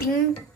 3